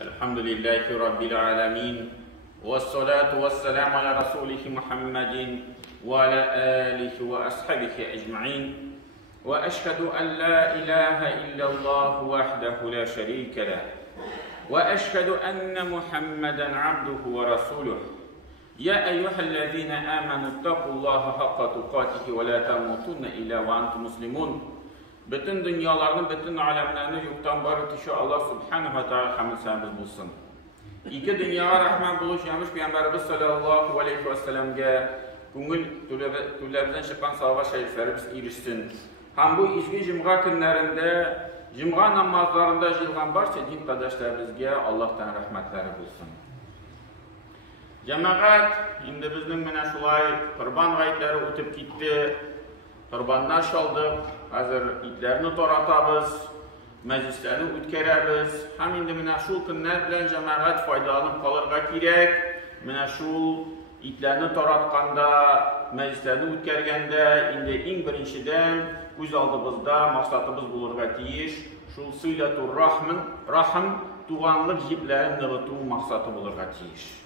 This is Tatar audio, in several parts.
Elhamdülillahi Rabbil alemin. Vessalatu vesselamu ala Resulihi Muhammedin ve ala alihi ve ashabihi ecma'in. Ve eşhedü en la ilahe illallah vahdehu la şerike leh. Ve eşhedü enne Muhammeden abduhu ve resuluh. Ya eyyühellezine amenu ittakullaha hakka tukatihi ve la temutunne illa ve antum muslimun. Bütün dünyalarını, bütün alemlerini yoktan var etişi Allah subhanahu wa ta'ala hamd sənimiz bulsun. İki dünyaya rahman buluş yamış Peygamberimiz sallallahu aleyhi ve sellem'e көңіл төлерден шыққан сауға шәрифлеріміз ерішсін. Hem bu izgi cümğa günlərində, cümğa namazlarında jilğan barça din qardaşlarımızga Allah'tan rəhmətləri bulsun. Cəmaət, indi bizning mənə şulay qurban g'aytlari o'tib ketdi. Qurbanlar şaldıq, hazır itlərini toratabız, məclislərini o'tkərəbiz. Hem indi mənə şul günlər bilən cəmaət faydalanıb qalırğa kerak. Mənə şul itlərini toratqanda, məclislərini o'tkərgəndə, indi eng birinchidən göz aldığımızda maqsadımız bulurğa tiyiş, şul sılatur rahim, tuğanlıq jiblərin nığıtu maqsadı bulurğa tiyiş.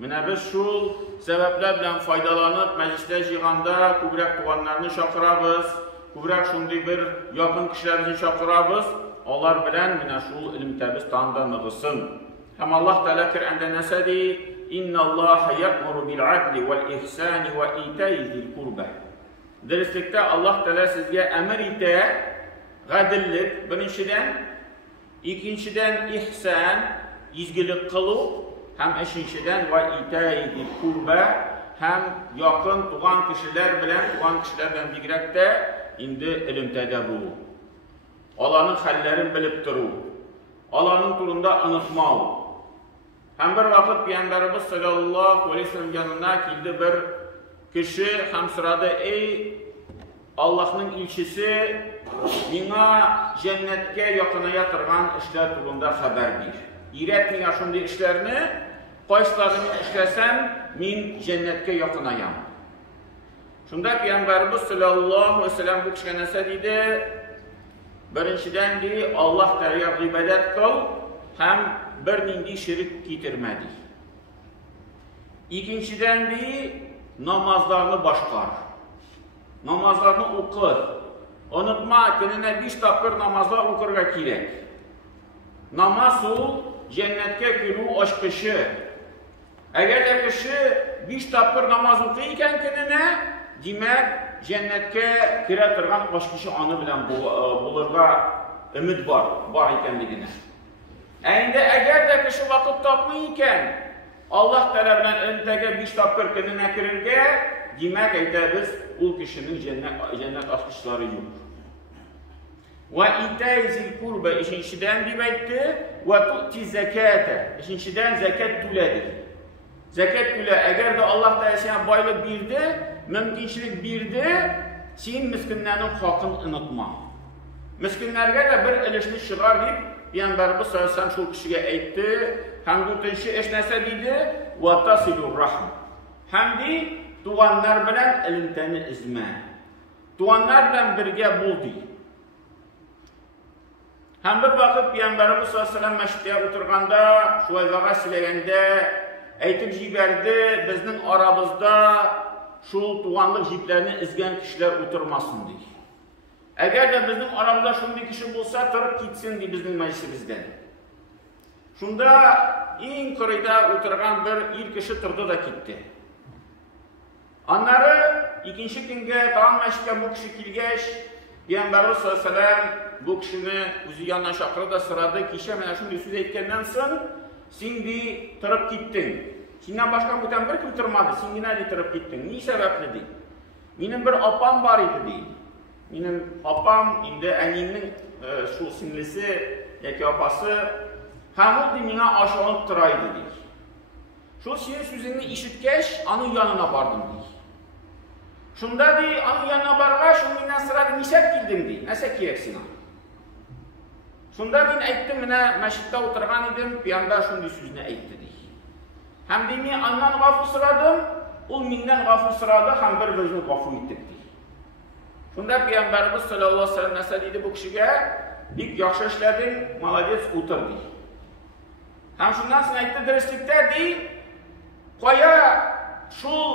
Mənə biz şul səbəblər bilən faydalanıb, məclislər yığanda kübrək tuğanlarını şaqırabız, kübrək şunday bir yaxın kişilərimizi şaqırabız, onlar bilən mənə şul ilm-təbiz tanıda nığısın. Həm Allah Teala Qur'anda nəsədi? İnna Allah ya'muru bil adli vel ihsani ve ita'i zil qurba. Dəristlikdə Allah Teala sizə əmr etə, qədillik birinchidən, ikincidən ihsan, izgilik qılı, həm üçüncüdən və ita'i zil qurba, həm yaxın tuğan kişilər bilən digrəkdə indi ilimtədə bu. Allah'ın xəllərini bilib duru, Allah'ın turunda unutmağı. Hem bir vakit Peygamberimiz sallallahu aleyhi ve sellem yanına geldi bir kişi hem sırada ey Allah'ın ilçisi bana cennetke yakınaya tırgan işler turunda haber ver. İretmeyin şunday işlerini, qaysilarini işlesem men cennetke yakınayam. Şunda Peygamberimiz sallallahu aleyhi ve sellem bu kişiye nəsə dedi? Birinchidən deyir, Allah Teala'ya ibadet kıl, hem bir nindi şirik getirmedi. İkinciden deyir, namazlarını başlar. Namazlarını okur. Unutma, gününe 5 tapır namazlar okurga gerek. Namaz o, cennetke gülü aşkışı. Eğer de kişi 5 tapır namaz okuyken gününe, demek cennetke kire tırgan aşkışı anı bilen bulurga ümit var ikenligine. Eğer de kişi vakit tapmayken Allah tarafından önündeki 5 tapır gününe girirge, demek biz o kişinin cennet aşkışları yok. Ve ita'i zil kurba işinciden demekti ve tu'ti zekate. İşinciden zekat tüledir. Zekat tüle eğer de Allah Teala baylık birdi, mümkünçilik birdi, sen miskinlerin hakkını unutma. Miskinlerge de bir ilişni çıkar deyip Peygamberimiz sallallahu aleyhi ve sellem şu kişiye aytdı. Hem dörtüncü eş nəsə deydi? وَتَصِلُ الرَّحْمِ. Hem de tuğanlar bilen ilimtəni izmə. Tuğanlar bilen birgə bul deyil. Hem bir vakit Peygamberimiz sallallahu aleyhi ve sellem məşqəyə oturğanda, şu ayvağa siləyəndə aytıb jiberdi, bizning aramızda şu tuğanlıq jiblərini izgən kişilər oturmasın deyil. Eğer de bizim aramızda şunday kişi bulsa tırıp gitsin diye bizim meclisimizden. Şunda en kırıda oturgan bir il kişi tırdı da gitti. Onları ikinci günge tamam meşke bu kişi kilgeç, Peygamberimiz sallallahu aleyhi ve sellem bu kişini üzü yanına şakırı da sıradı. Kişi mene şunday söz etkenden sonra sen de tırıp gittin. Senden başka muhtemelen bir kim tırmadı. Sen yine de tırıp gittin. Niye sebepli değil? Benim bir apam var idi değil. Benim apam, indi ənimin şu sinlisi, yaki apası, həmul demine aşağınıb tıraydı deyir. Şu senin sözünü işitkeş, onun yanına bardım deyir. Şunda deyir, onun yanına barğa, şundan sırada nisət gildin deyir, nəsə kiyəksin ha. Şunda ben aytdım, mənə məşiddə oturğan idim, Peygamber şunday sözünü aytdı deyir. Hem demin ondan qafı sıradım, o mindən qafı sıradı, hem bir özünü qafı etdik deyir. Şunda Peygamberimiz sallallahu aleyhi ve sellem nəsə deydi bu kişiyə? Dik yaxşı işlədin, malades otur deyir. Һәм шуннан соң әйтте дөреслектә ди, кая шул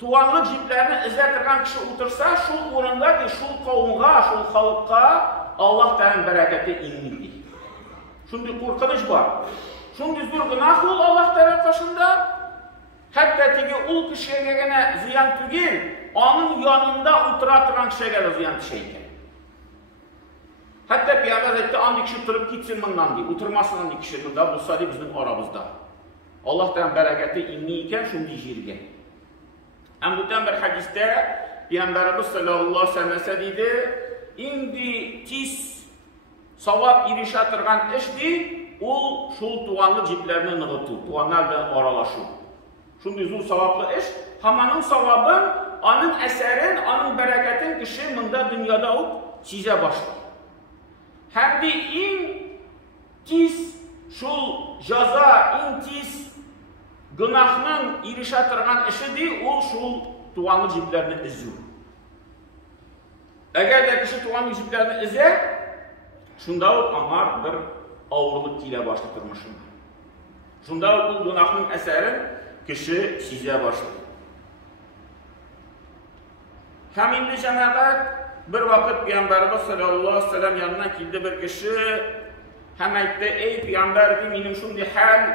туганлык җипләрне эзләп торган кеше утырса, шул урында ди, шул кавымга, шул халыкка Аллаһ Тәгаләнең бәрәкәте иңли ди. Шундый куркыныч бар. Шундый зур гынах ул Аллаһ Тәгалә кашында, хәтта теге ул кешегә генә зыян түгел, аның янында утыра торган кешегә дә зыян төшә икән. Хәтта Пәйгамбәр әйтте, андый кеше торып китсен моннан ди, утырмасын андый кеше монда булса ди безнең арабызда. Аллаһ Тәгаләнең бәрәкәте иңли икән шундый җиргә. Һәм бүтән бер хәдистә Пәйгамбәрбез саллаллаһу алейһи ва сәллям диде, инди тиз савап ирешә торган эш ди, ул шул туганлык җипләрне ныгыту, туганнар белән аралашу. Шундый зур саваплы эш, һәм аның савабын, аның әсәрен, аның бәрәкәтен кеше монда дөньяда ук сизә башлый. Һәм ди иң тиз шул җәза, иң тиз гынахның ирешә торган эше ди, ул шул туганлык җипләрне эзү. Әгәр дә кеше туганлык җипләрне эзә, шунда ук аңа бер авырлык килә башлый тормышына. Шунда ук ул гынахның әсәрен кеше сизә башлый. Һәм инде җәмәгать bir вакыт Пәйгамбәрбез саллаллаһу алейһи ва сәллям янына килде бер кеше, һәм әйтте, эй Пәйгамбәр, минем шундый хәл,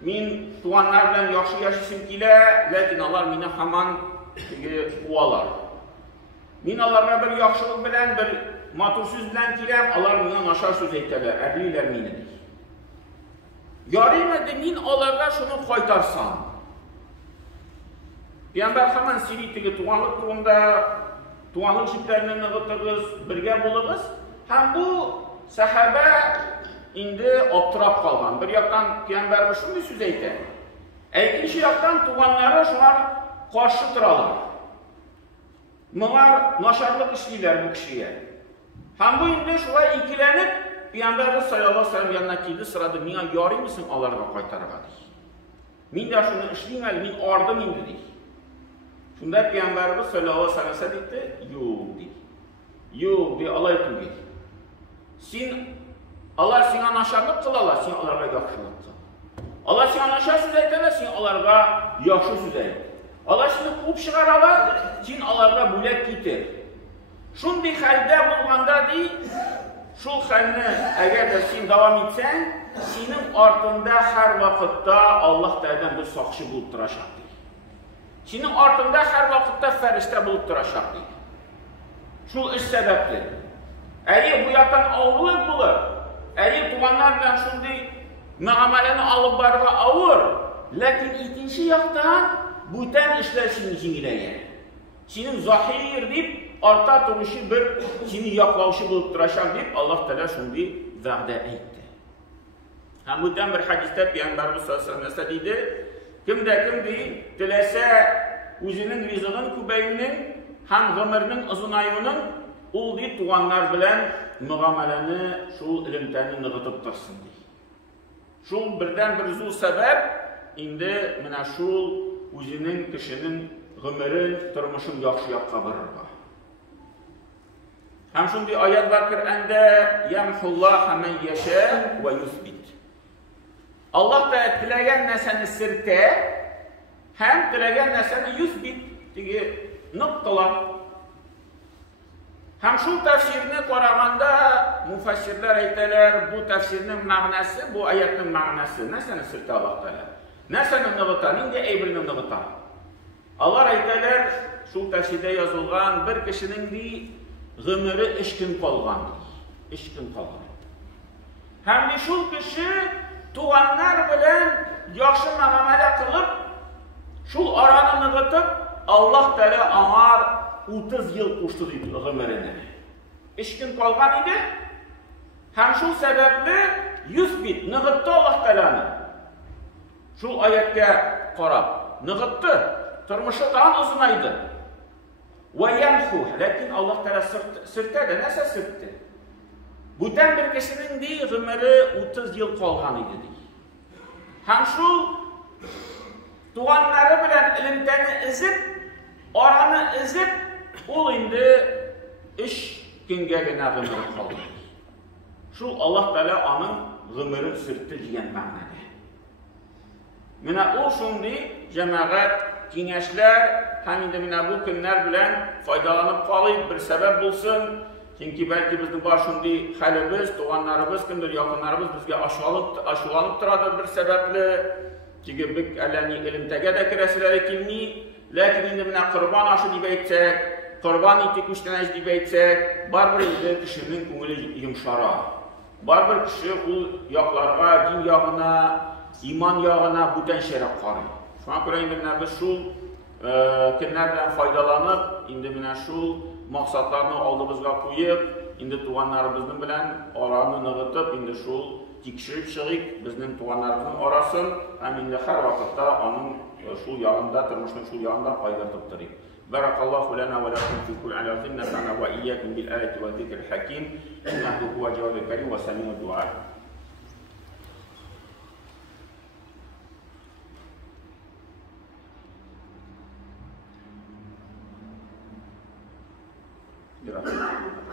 мин туганнар белән яхшы яшисем килә, ләкин алар мине һаман куалар. Мин аларга бер яхшылык белән, бер матур сүз белән киләм, алар миңа начар сүз әйтәләр, әрлиләр мине. Ярыймы ди, мин аларга шуны кайтарсам. Пәйгамбәр һаман сөйли, теге туганлык турында, туганлык җипләрне ныгытыгыз, бергә булыгыз. Һәм бу сахаба инде аптырап калган. Бер яктан Пәйгамбәрбез шундый сүз әйтә. Икенче яктан туганнары шулар каршы торалар. Моңар начарлык эшлиләр бу кешегә. Һәм бу инде шулай икеләнеп, Пәйгамбәрбез саллаллаһу алейһи ва сәллям янына килде, сорады, миңа ярыймы соң аларга кайтарырга ди. Мин дә шуны эшлим әле, мин ардым инде ди. Шунда Пәйгамбәрбез саллаллаһу алейһи ва сәллям диде, юк ди. Юк ди, алай түгел. Син алар сиңа начарлык кылалар, син аларга яхшылык кыл. Алар сиңа начар сүз әйтәләр, син аларга яхшы сүз әйт. Алар сине куып чыгаралар, син аларга бүләк китер. Шундый хәлдә булганда ди, шул хәлне әгәр дә син дәвам итсәң, синең артында һәр вакытта Аллаһ Тәгаләдән бер сакчы булып торачак ди. Синең артында һәр вакытта фәрештә булып торачак ди. Шул эш сәбәпле. Әйе, бу яктан авырлык булыр. Әйе, туганнар белән шундый мөамаләне алып барырга авыр, ләкин икенче яктан бүтән эшләр сине җиңеләя. Синең заһир дип арта торучы бер сине яклаучы булып торачак дип Аллаһ Тәгалә шундый вәгъдә әйтте. Һәм бүтән бер хәдистә Пәйгамбәрбез саллаллаһу алейһи ва сәллям диде, кемдә кем ди, теләсә үзенең ризыгын күбәюнең һәм гомернең озынаюының, ул ди туганнар белән мөгамәләне, шул элемтәне ныгытып торсын ди. Шул бердән бер зур сәбәп инде менә шул үзенең кешенең гомерен, тормышын яхшы якка барырга. Һәм шундый аят бар Коръәндә, ямхуллаһу ман яша ва юсбит. Аллаһ та теләгән нәрсәне сертә, һәм теләгән нәрсәне юсбит, теге ныктыла. Һәм шул тәфсирне караганда муфассирлар әйтәләр, бу тәфсирнең мәгънәсе, бу аятның мәгънәсе, нәрсәне сертә Аллаһ Тәгалә? Нәрсәне ныгыта, нинди әйберне ныгыта? Алар әйтәләр, шул тәфсирдә язылган, бер кешенең ди гомере 3 көн калган. 3 көн калган. Һәм ди шул кеше туганнар белән яхшы мөамалә кылып, шул араны ныгытып, Аллаһ Тәгалә аңар 30 ел кушты ди гомеренә. 3 көн калган иде. Һәм шул сәбәпле юсбит, ныгытты Аллаһ Тәгаләне. Шул аятка карап, ныгытты, тормышы тагын озынайды. Ва янху, ләкин Аллаһ Тәгалә сөртәде, нәрсә сөртте? Бүтән бер кешенең ди гомере 30 ел калган иде ди. Һәм шул туганнары белән элемтәне изеп, араны изеп, ул инде 3 көнгә генә гомер калды. Шул Аллаһ Тәгалә аның g'imirin sirti degan ma'noda. Mana o shunday jamoat kengashlar ham endi mana bu kunlar bilan foydalanib qolaylik, bir sabab bo'lsin. Chunki balki bizning bor shunday halimiz, to'g'onlarimiz, kimdir yaqinlarimiz bizga ashvolib turadi bir sababli. Chunki biz alani ilmtaga da kirasizlar ekanmi, lekin endi mana qurbon oshi deb aytsak, qurbon iti kushtanash deb aytsak, baribir endi kishining ko'ngli yumsharoq. Baribir kishi u yoqlarga, din yog'ina, iymon yog'ina butun sherab qaraydi. Shunga ko'ra endi mana biz shu kunlardan foydalanib, endi mana shu maqsadlarni oldimizga qo'yib, endi tuğanlarımızın bilan orani nig'itib, endi shu tekshirib chiqib, bizning tuğanlarimizning orasin, ham endi har vaqtda onun shu yog'ida, turmushning shu yog'ida foydalanib turib. Barakallahu lana va lakum fi kulli alatin nafa'na va iyyakum bil ayati va zikril hakim. Innahu huwa jawabul karim wa sami'ud du'a. Gracias.